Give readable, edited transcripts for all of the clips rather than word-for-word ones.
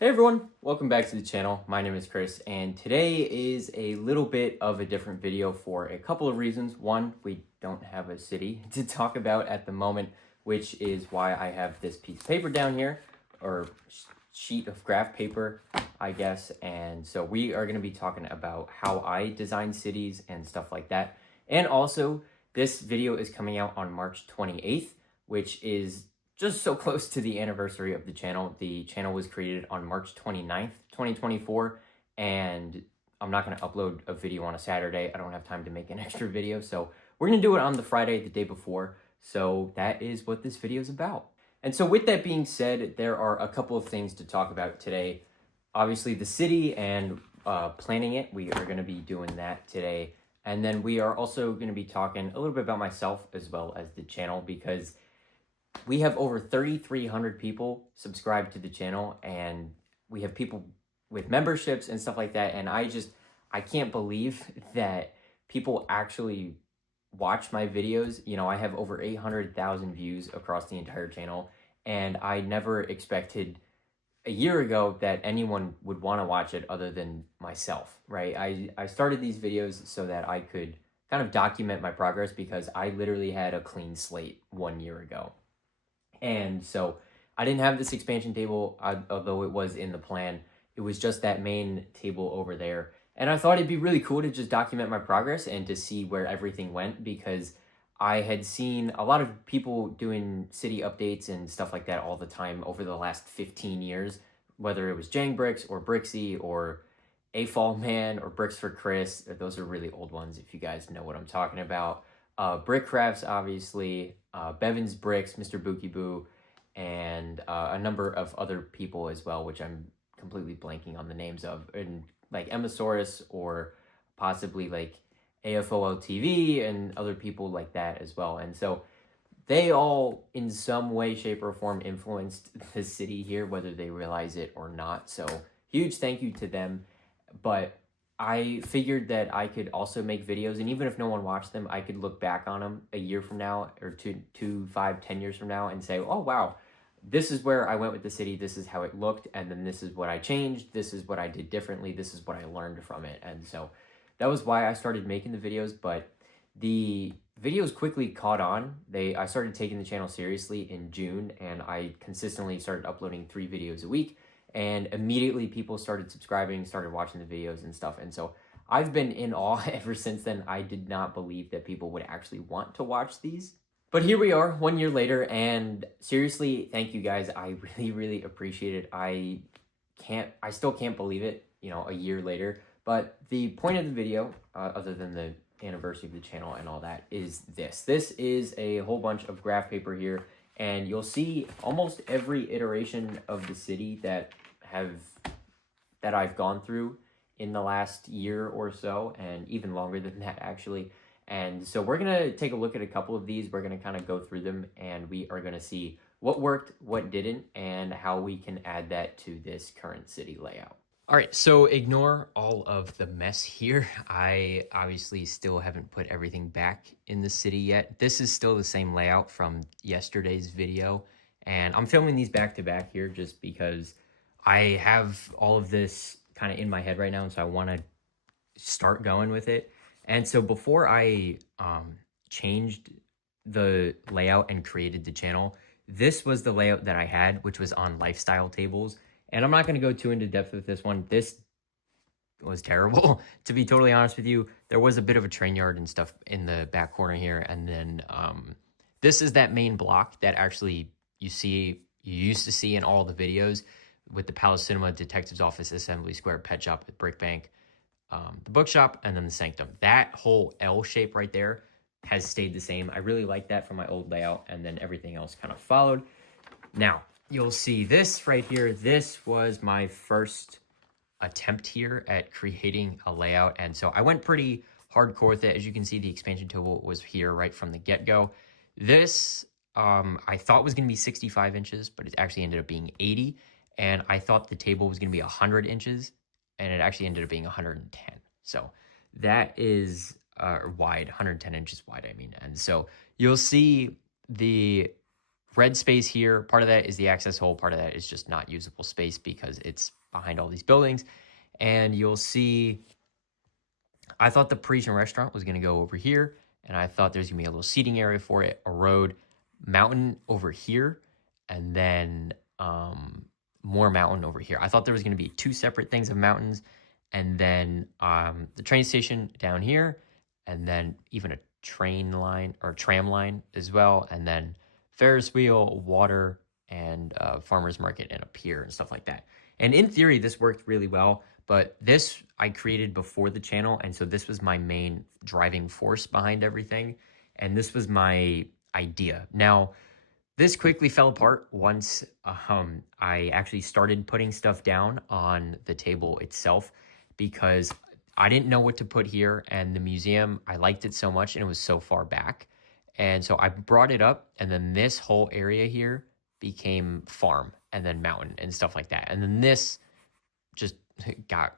Hey everyone, welcome back to the channel. My name is Chris, and today is a little bit of a different video for a couple of reasons. One, we don't have a city to talk about at the moment, which is why I have this piece of paper down here, or sheet of graph paper, I guess. And so we are going to be talking about how I design cities and stuff like that. And also, this video is coming out on March 28th, which is just so close to the anniversary of the channel. The channel was created on March 29th, 2024, and I'm not going to upload a video on a Saturday. I don't have time to make an extra video, so we're going to do it on the Friday, the day before. So that is what this video is about. And so with that being said, there are a couple of things to talk about today. Obviously, the city and planning it. We are going to be doing that today. And then we are also going to be talking a little bit about myself as well as the channel, because we have over 3,300 people subscribed to the channel, and we have people with memberships and stuff like that. And I can't believe that people actually watch my videos. You know, I have over 800,000 views across the entire channel, and I never expected a year ago that anyone would want to watch it other than myself, right? I started these videos so that I could kind of document my progress, because I literally had a clean slate 1 year ago. And so I didn't have this expansion table, although it was in the plan. It was just that main table over there. And I thought it'd be really cool to just document my progress and to see where everything went, because I had seen a lot of people doing city updates and stuff like that all the time over the last 15 years, whether it was JangBricks or Brixie or AFall Man or Bricks for Chris. Those are really old ones if you guys know what I'm talking about. Brickcrafts, obviously, Bevan's Bricks, Mr. Bookie Boo, and a number of other people as well, which I'm completely blanking on the names of, and like Emmasaurus, or possibly like AFOL TV and other people like that as well. And so they all, in some way, shape, or form, influenced the city here, whether they realize it or not. So huge thank you to them. But I figured that I could also make videos, and even if no one watched them, I could look back on them a year from now, or 10 years from now, and say, oh, wow, this is where I went with the city, this is how it looked, and then this is what I changed, this is what I did differently, this is what I learned from it. And so that was why I started making the videos. But the videos quickly caught on. I started taking the channel seriously in June, and I consistently started uploading 3 videos a week. And immediately people started subscribing, started watching the videos and stuff. And so I've been in awe ever since then. I did not believe that people would actually want to watch these. But here we are 1 year later, and seriously, thank you guys. I really, really appreciate it. I still can't believe it, a year later. But the point of the video, other than the anniversary of the channel and all that, is this. This is a whole bunch of graph paper here, and you'll see almost every iteration of the city that I've gone through in the last year or so, and even longer than that, actually. And so we're going to take a look at a couple of these. We're going to kind of go through them, and we are going to see what worked, what didn't, and how we can add that to this current city layout. All right, so ignore all of the mess here. I obviously still haven't put everything back in the city yet. This is still the same layout from yesterday's video, and I'm filming these back to back here just because I have all of this kind of in my head right now, and so I want to start going with it. And so before I changed the layout and created the channel, this was the layout that I had, which was on lifestyle tables. And I'm not going to go too into depth with this one. This was terrible, to be totally honest with you. There was a bit of a train yard and stuff in the back corner here. And then this is that main block that actually you used to see in all the videos, with the Palace Cinema, Detective's Office, Assembly Square, Pet Shop, Brick Bank, the bookshop, and then the Sanctum. That whole L shape right there has stayed the same. I really like that from my old layout, and then everything else kind of followed. Now, you'll see this right here. This was my first attempt here at creating a layout, and so I went pretty hardcore with it. As you can see, the expansion table was here right from the get-go. This I thought was going to be 65 inches, but it actually ended up being 80. And I thought the table was going to be 100 inches, and it actually ended up being 110. So that is wide, 110 inches wide, I mean. And so you'll see the red space here, part of that is the access hole, part of that is just not usable space because it's behind all these buildings. And you'll see, I thought the Parisian restaurant was going to go over here, and I thought there's going to be a little seating area for it, a road, mountain over here, and then more mountain over here. I thought there was going to be 2 separate things of mountains, and then the train station down here, and then even a train line or tram line as well, and then Ferris wheel, water, and farmer's market and a pier and stuff like that. And in theory, this worked really well, but this I created before the channel, and so this was my main driving force behind everything, and this was my idea. Now, this quickly fell apart once I actually started putting stuff down on the table itself, because I didn't know what to put here, and the museum, I liked it so much and it was so far back. And so I brought it up, and then this whole area here became farm and then mountain and stuff like that. And then this just got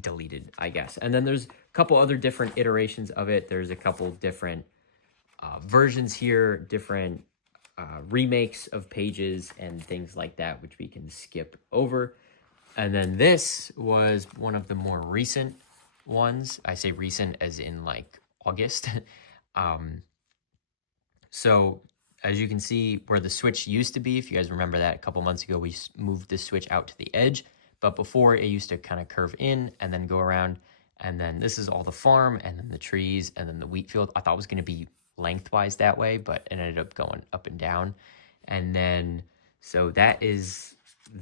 deleted, I guess. And then there's a couple other different iterations of it. There's a couple different versions here, different remakes of pages and things like that, which we can skip over. And then this was one of the more recent ones. I say recent as in like August. So as you can see where the switch used to be, if you guys remember that a couple months ago, we moved the switch out to the edge, but before it used to kind of curve in and then go around. And then this is all the farm, and then the trees, and then the wheat field. I thought it was going to be lengthwise that way, but it ended up going up and down. And then, so that is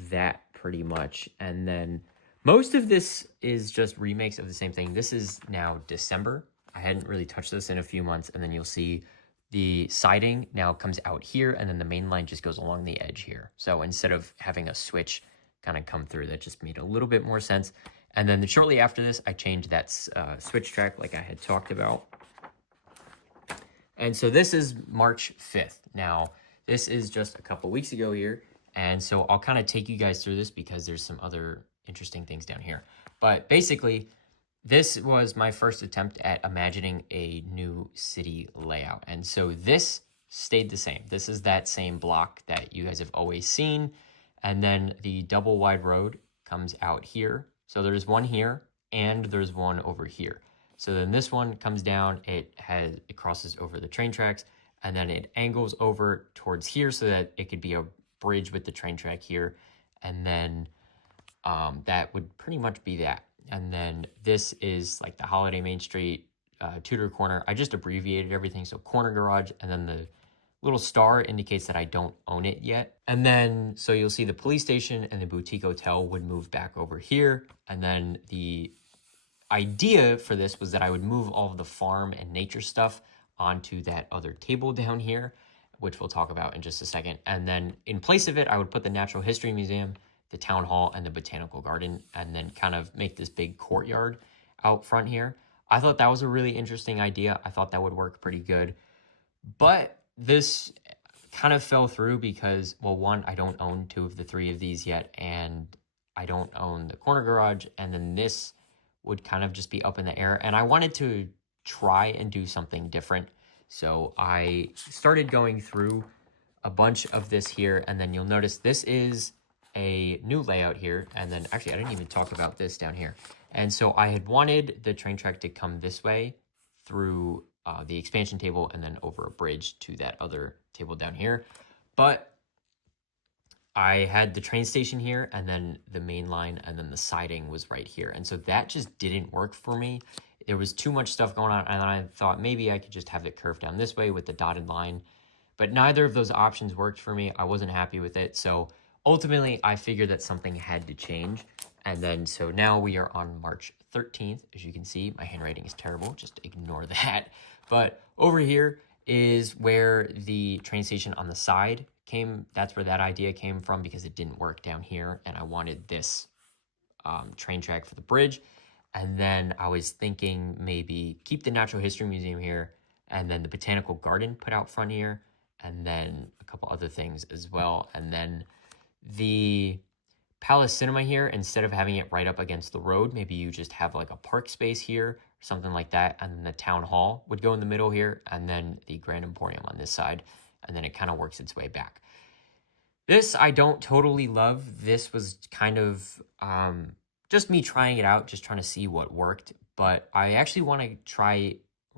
that pretty much. And then most of this is just remakes of the same thing. This is now December. I hadn't really touched this in a few months. And then you'll see the siding now comes out here, and then the main line just goes along the edge here. So instead of having a switch kind of come through, that just made a little bit more sense. And then shortly after this, I changed that switch track like I had talked about. And so this is March 5th. Now, this is just a couple weeks ago here. And so I'll kind of take you guys through this because there's some other interesting things down here. But basically, this was my first attempt at imagining a new city layout. And so this stayed the same. This is that same block that you guys have always seen. And then the double wide road comes out here. So there's one here and there's one over here. So then this one comes down, it crosses over the train tracks, and then it angles over towards here so that it could be a bridge with the train track here. And then that would pretty much be that. And then this is like the Holiday Main Street, Tudor Corner. I just abbreviated everything. So corner garage, and then the little star indicates that I don't own it yet. And then, so you'll see the police station and the boutique hotel would move back over here. And then the idea for this was that I would move all of the farm and nature stuff onto that other table down here, which we'll talk about in just a second. And then in place of it, I would put the Natural History Museum, the Town Hall, and the Botanical Garden, and then kind of make this big courtyard out front here. I thought that was a really interesting idea. I thought that would work pretty good. But this kind of fell through because, well, one, I don't own 2 of the 3 of these yet, and I don't own the corner garage, and then this would kind of just be up in the air. And I wanted to try and do something different. So I started going through a bunch of this here, and then you'll notice this is a new layout here. And then actually, I didn't even talk about this down here. And so I had wanted the train track to come this way through the expansion table and then over a bridge to that other table down here. But I had the train station here, and then the main line, and then the siding was right here. And so that just didn't work for me. There was too much stuff going on, and then I thought maybe I could just have it curved down this way with the dotted line. But neither of those options worked for me. I wasn't happy with it. So ultimately, I figured that something had to change. And then, so now we are on March 13th. As you can see, my handwriting is terrible. Just ignore that. But over here is where the train station on the side came. That's where that idea came from, because it didn't work down here. And I wanted this train track for the bridge. And then I was thinking maybe keep the Natural History Museum here, and then the Botanical Garden put out front here, and then a couple other things as well. And then the Palace Cinema here, instead of having it right up against the road, maybe you just have like a park space here or something like that. And then the Town Hall would go in the middle here, and then the Grand Emporium on this side. and then it kind of works its way back. This I don't totally love. This was kind of just me trying it out, just trying to see what worked. But I actually want to try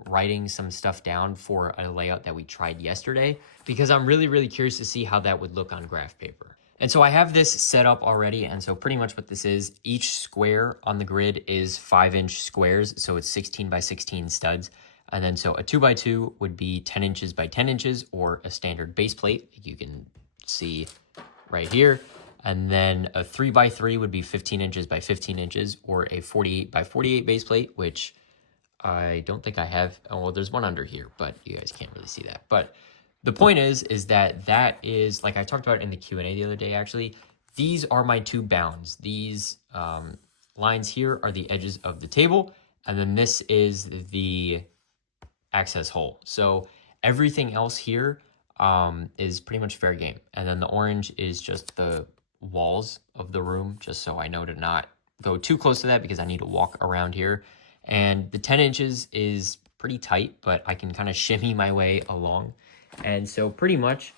writing some stuff down for a layout that we tried yesterday, because I'm really, really curious to see how that would look on graph paper. And so I have this set up already. And so pretty much what this is, each square on the grid is 5-inch squares. So it's 16 by 16 studs. And then so a 2x2 would be 10 inches by 10 inches, or a standard base plate. You can see right here. And then a 3x3 would be 15 inches by 15 inches, or a 48 by 48 base plate, which I don't think I have. Oh, well, there's one under here, but you guys can't really see that. But the point is that is, like I talked about in the Q&A the other day, actually, these are my two bounds. These lines here are the edges of the table, and then this is the access hole. So everything else here is pretty much fair game. And then the orange is just the walls of the room, just so I know to not go too close to that, because I need to walk around here. And the 10 inches is pretty tight, but I can kind of shimmy my way along. And so pretty much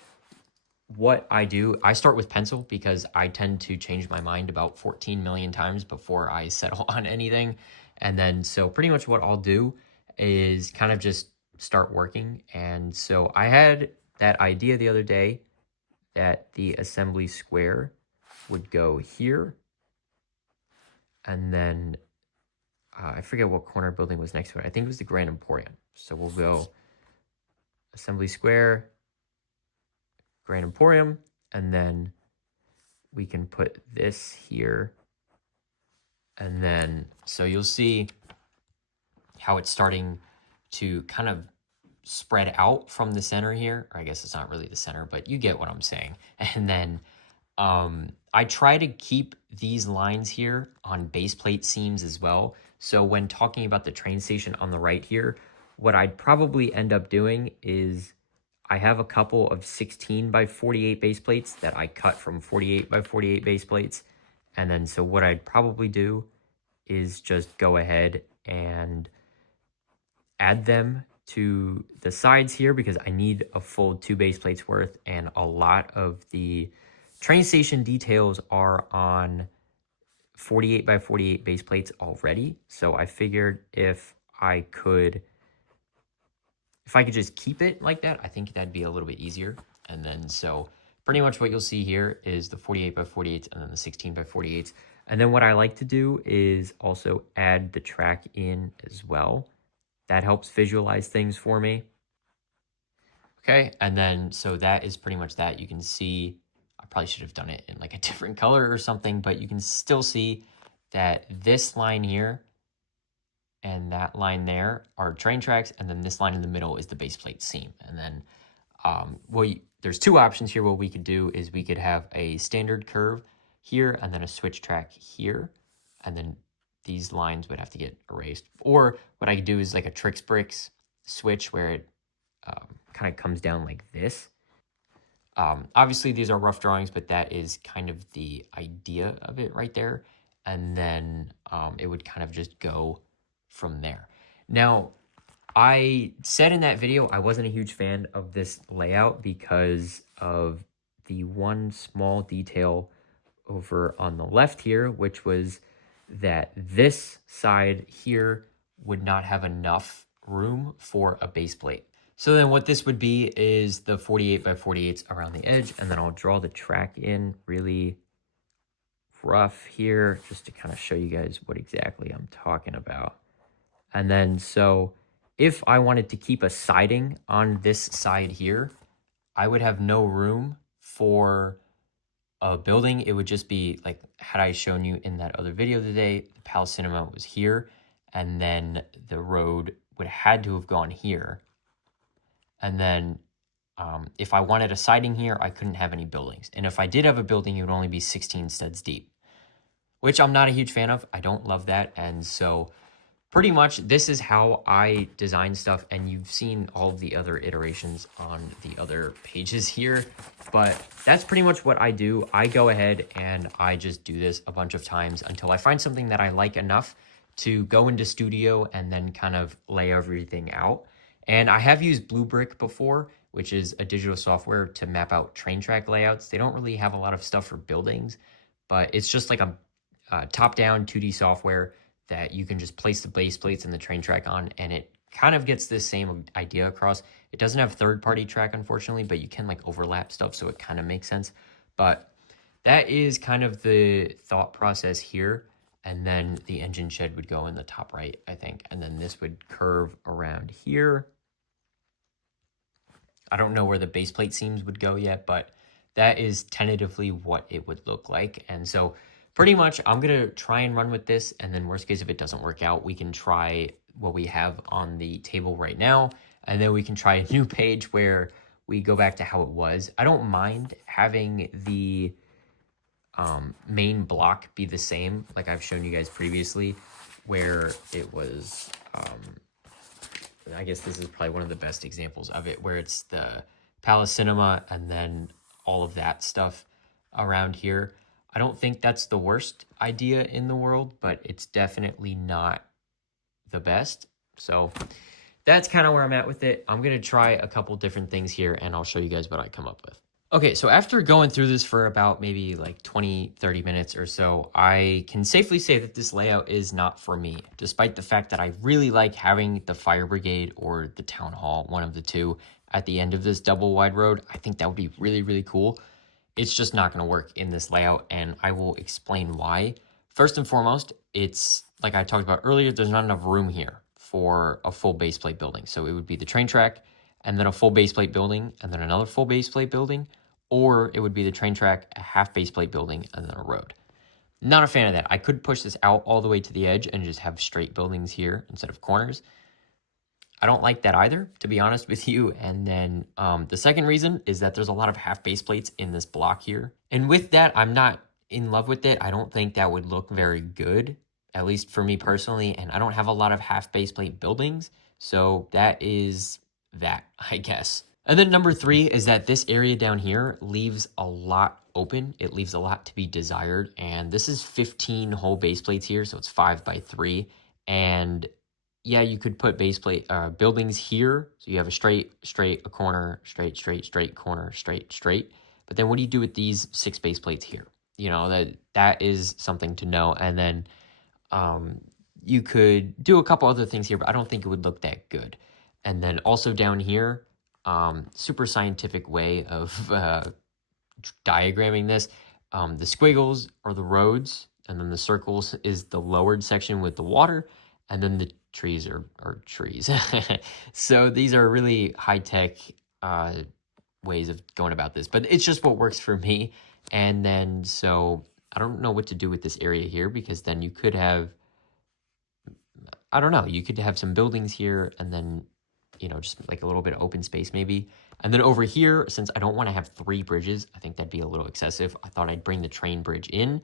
what I do, I start with pencil, because I tend to change my mind about 14 million times before I settle on anything. And then so pretty much what I'll do is kind of just start working. And so I had that idea the other day that the assembly square would go here, and then I forget what corner building was next to it. I think it was the Grand Emporium. So we'll go assembly square, Grand Emporium, and then we can put this here. And then, so you'll see how it's starting to kind of spread out from the center here. Or I guess it's not really the center, but you get what I'm saying. And then I try to keep these lines here on base plate seams as well. So when talking about the train station on the right here, what I'd probably end up doing is I have a couple of 16 by 48 base plates that I cut from 48 by 48 base plates. And then so what I'd probably do is just go ahead and add them to the sides here, because I need a full 2 base plates worth, and a lot of the train station details are on 48 by 48 base plates already. So I figured if I could just keep it like that, I think that'd be a little bit easier. And then so pretty much what you'll see here is the 48 by 48 and then the 16 by 48. And then what I like to do is also add the track in as well. That helps visualize things for me. Okay, and then so that is pretty much that. You can see, I probably should have done it in like a different color or something, but you can still see that this line here and that line there are train tracks, and then this line in the middle is the base plate seam. And then there's two options here. What we could do is we could have a standard curve here and then a switch track here, and then these lines would have to get erased. Or what I could do is like a Trix Bricks switch where it kind of comes down like this. Obviously these are rough drawings, but that is kind of the idea of it right there. And then it would kind of just go from there. Now, I said in that video I wasn't a huge fan of this layout because of the one small detail over on the left here, which was that this side here would not have enough room for a base plate. So then what this would be is the 48 by 48s around the edge, and then I'll draw the track in really rough here just to kind of show you guys what exactly I'm talking about. And then so if I wanted to keep a siding on this side here, I would have no room for a building. It would just be like, had I shown you in that other video today, the Palace Cinema was here, and then the road would have had to have gone here. And then if I wanted a siding here, I couldn't have any buildings. And if I did have a building, it would only be 16 studs deep, which I'm not a huge fan of. I don't love that. And so pretty much this is how I design stuff, and you've seen all of the other iterations on the other pages here, but that's pretty much what I do. I go ahead and I just do this a bunch of times until I find something that I like enough to go into Studio and then kind of lay everything out. And I have used Blue Brick before, which is a digital software to map out train track layouts. They don't really have a lot of stuff for buildings, but it's just like a top-down 2D software that you can just place the base plates and the train track on, and it kind of gets this same idea across. It doesn't have third-party track, unfortunately, but you can like overlap stuff, so it kind of makes sense. But that is kind of the thought process here. And then the engine shed would go in the top right, I think. And then this would curve around here. I don't know where the base plate seams would go yet, but that is tentatively what it would look like. And so pretty much I'm going to try and run with this. And then worst case, if it doesn't work out, we can try what we have on the table right now. And then we can try a new page where we go back to how it was. I don't mind having the main block be the same, like I've shown you guys previously, where it was, I guess this is probably one of the best examples of it, where it's the Palace Cinema and then all of that stuff around here. I don't think that's the worst idea in the world, but it's definitely not the best. So that's kind of where I'm at with it. I'm going to try a couple different things here and I'll show you guys what I come up with. Okay, so after going through this for about maybe like 20, 30 minutes or so, I can safely say that this layout is not for me, despite the fact that I really like having the fire brigade or the town hall, one of the two, at the end of this double wide road. I think that would be really, really cool. It's just not going to work in this layout, and I will explain why. First and foremost, it's like I talked about earlier, there's not enough room here for a full base plate building. So it would be the train track, and then a full base plate building, and then another full base plate building, or it would be the train track, a half base plate building, and then a road. Not a fan of that. I could push this out all the way to the edge and just have straight buildings here instead of corners. I don't like that either, to be honest with you. And then the second reason is that there's a lot of half base plates in this block here. And with that, I'm not in love with it. I don't think that would look very good, at least for me personally. And I don't have a lot of half base plate buildings. So that is that, I guess. And then number 3 is that this area down here leaves a lot open. It leaves a lot to be desired. And this is 15 whole base plates here, so it's 5 by 3. And yeah, you could put base plate buildings here. So you have a straight, a corner, straight, corner, straight. But then what do you do with these 6 base plates here? You know, that is something to know. And then you could do a couple other things here, but I don't think it would look that good. And then also down here, super scientific way of diagramming this. The squiggles are the roads, and then the circles is the lowered section with the water, and then the trees are trees. So these are really high-tech ways of going about this, but it's just what works for me. And then, so I don't know what to do with this area here, because then you could have, I don't know, you could have some buildings here, and then, you know, just like a little bit of open space maybe. And then over here, since I don't want to have 3 bridges, I think that'd be a little excessive. I thought I'd bring the train bridge in,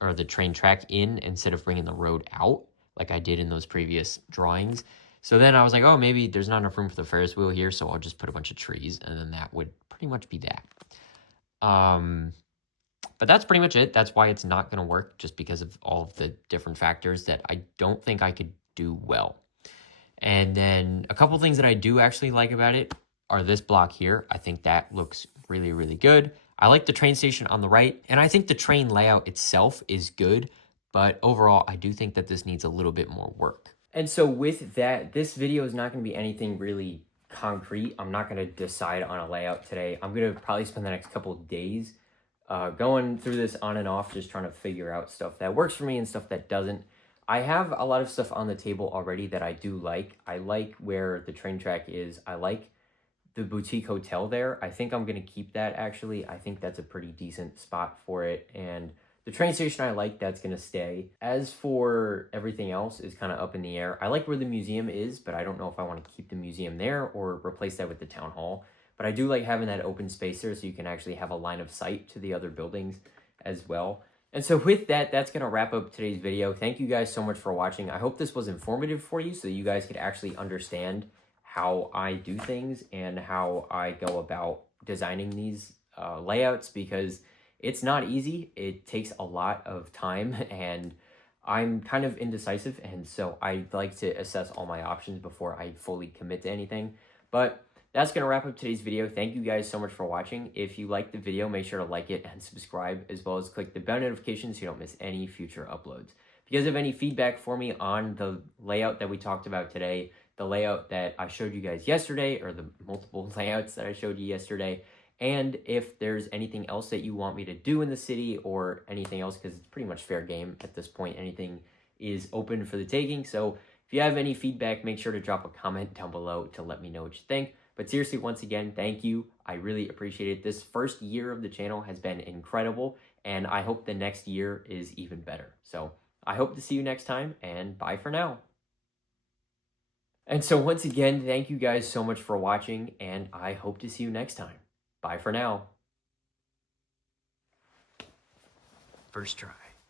or the train track in, instead of bringing the road out like I did in those previous drawings. So then I was like, oh, maybe there's not enough room for the Ferris wheel here, so I'll just put a bunch of trees, and then that would pretty much be that. But that's pretty much it. That's why it's not going to work, just because of all of the different factors that I don't think I could do well. And then a couple things that I do actually like about it are this block here. I think that looks really, really good. I like the train station on the right, and I think the train layout itself is good, but overall, I do think that this needs a little bit more work. And so with that, this video is not going to be anything really concrete. I'm not going to decide on a layout today. I'm going to probably spend the next couple of days going through this on and off, just trying to figure out stuff that works for me and stuff that doesn't. I have a lot of stuff on the table already that I do like. I like where the train track is. I like the boutique hotel there. I think I'm going to keep that, actually. I think that's a pretty decent spot for it. And the train station I like, that's going to stay. As for everything else is kind of up in the air. I like where the museum is, but I don't know if I want to keep the museum there or replace that with the town hall. But I do like having that open space there, so you can actually have a line of sight to the other buildings as well. And so with that, that's going to wrap up today's video. Thank you guys so much for watching. I hope this was informative for you, so you guys could actually understand how I do things and how I go about designing these layouts, because it's not easy. It takes a lot of time, and I'm kind of indecisive, and so I like to assess all my options before I fully commit to anything. But that's going to wrap up today's video. Thank you guys so much for watching. If you liked the video, make sure to like it and subscribe, as well as click the bell notification so you don't miss any future uploads. If you guys have any feedback for me on the layout that we talked about today, the layout that I showed you guys yesterday, or the multiple layouts that I showed you yesterday, and if there's anything else that you want me to do in the city or anything else, because it's pretty much fair game at this point. Anything is open for the taking. So if you have any feedback, make sure to drop a comment down below to let me know what you think. But seriously, once again, thank you. I really appreciate it. This first year of the channel has been incredible, and I hope the next year is even better. So I hope to see you next time, and bye for now. And so once again, thank you guys so much for watching, and I hope to see you next time. Bye for now. First try.